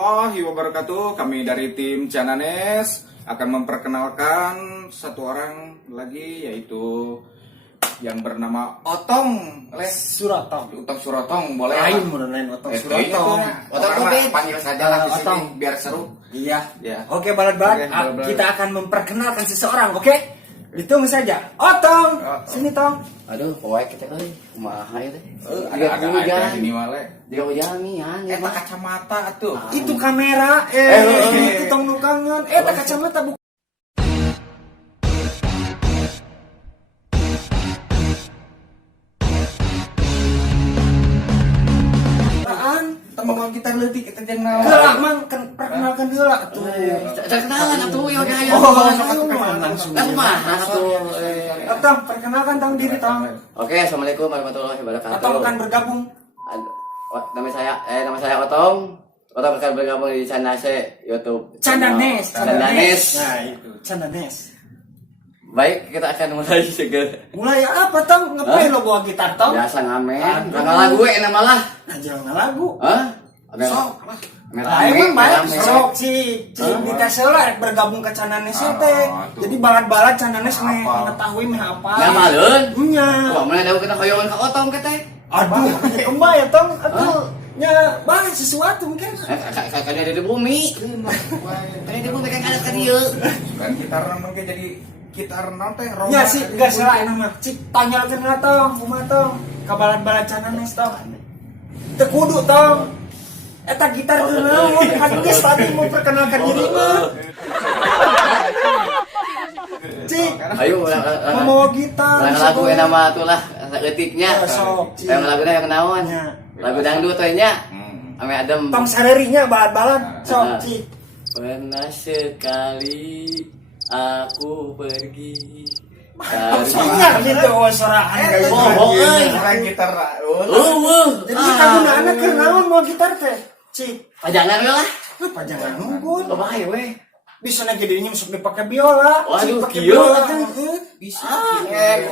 warahmatullahi wabarakatuh. Kami dari tim Cananes akan memperkenalkan satu orang lagi, yaitu yang bernama Otong Suratong. Otong Suratong, boleh? Lain lain Otong Suratong. Otong panggil saja lah di sini biar seru. Iya. Ya. Oke, balat-balat. Kita akan memperkenalkan seseorang, oke? Hitung saja. Otong, sini Tong. Aduh, poek kita euy. Kumaha ieu teh? Ada ini male. Dia hujan nih, Eta kacamata tuh. Itu kamera. Itu Tong nu kangen. Eta kacamata bukan. Teman kita leutik kita jeung naon. Heula mang perkenalkan heula tuh. Kenalan atuh ya ya. Langsung. Kumaha atuh? Otong, perkenalkan Tong diri Tong. Oke, assalamualaikum warahmatullahi wabarakatuh. Otong akan bergabung. Nama saya Otong. Otong akan bergabung di Candase YouTube. Candanes. Candanes. Nah, itu Candanes. Baik, kita akan mulai segera. Mulai apa Tong? Ngapain lo bawa gitar Tong? Biasa ngamen. Karena lagu enak malah. Jangan lagu. Hah? Sok. Emang baik sok si Dita Sela bergabung ke Cananes teh. Jadi balat-balat Cananes meh mengetahui meh apa. Nya maleun. Nya. Wah, mana daw kita koyongan ka Otong teh. Aduh, emang ya Tong, atuh nya bahas sesuatu mungkin. Kayaknya di bumi. Kayaknya di bumi kan ada ka dieu. Kan gitar mungkin jadi gitar naon teh rombak. Ya sih, enggak salah enak mah. Cik tanyalkeun lah Tong, kumaha Tong? Ka balat-balat Cananes Tong. Teu kudu Tong. Eta gitar teu naon, kan geus tadi mau perkenalkan diri mah. Cik, Ayo mau gitar. lagu enak mah atuh lah etiknya. Sok, Cik. Yang laguna yang naon? Nya. Lagu dangdut teh nya. Ame adem. Tong sarerinya balat-balat. Sok, Cik. Pernah sekali aku pergi. Ingat gitu soraan guys. Orang gitar. Jadi kita gunaannya keur naon mau gitar teh? Cik, Pajangan we lah. pajangan nunggun. Bae we. Bisa na jadinya masuk dipakai biola. Waduh, Cik, pakai kieu. biola teh. Bisa.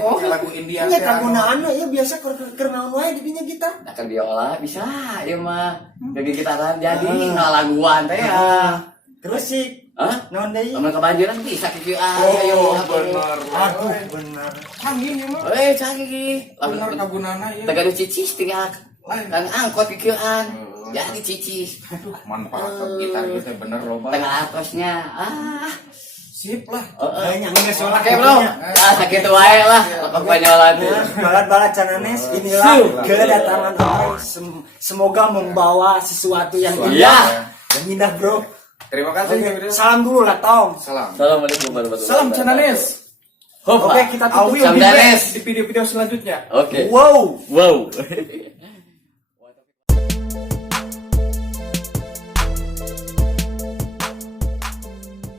Oh, Lagu India. nya kagunaanna ya biasa keur naon wae di dinya gitar. Nah, kan biola bisa ieu mah. Jadi gitaran jadi ngalaguan teh ya. Terus sih, Hah? naon deui? Lamun kebanjiran bisa kieu Oh, benar. Aduh, benar. Canggih ya mah. canggih. Benar kagunana ieu. Tegaduh cicis tinggal kan angkot kieuan. Jadi cicis. Aduh, manfaat gitar kita bener loba. Tengah atasnya. Sip lah. Nya geus soalna Oke, Bro. Sakitu wae lah. Lepak banyolan tuh. Balat-balat Cananes inilah kedatangan orang semoga membawa sesuatu yang Iya. yang indah, Bro. Terima kasih. Salam dulu lah, Tong. Salam. Assalamualaikum warahmatullahi Salam wabarakatuh. Cananes. Oke, kita tutup Awi Cananes. di video-video selanjutnya. Oke. Wow. Wow.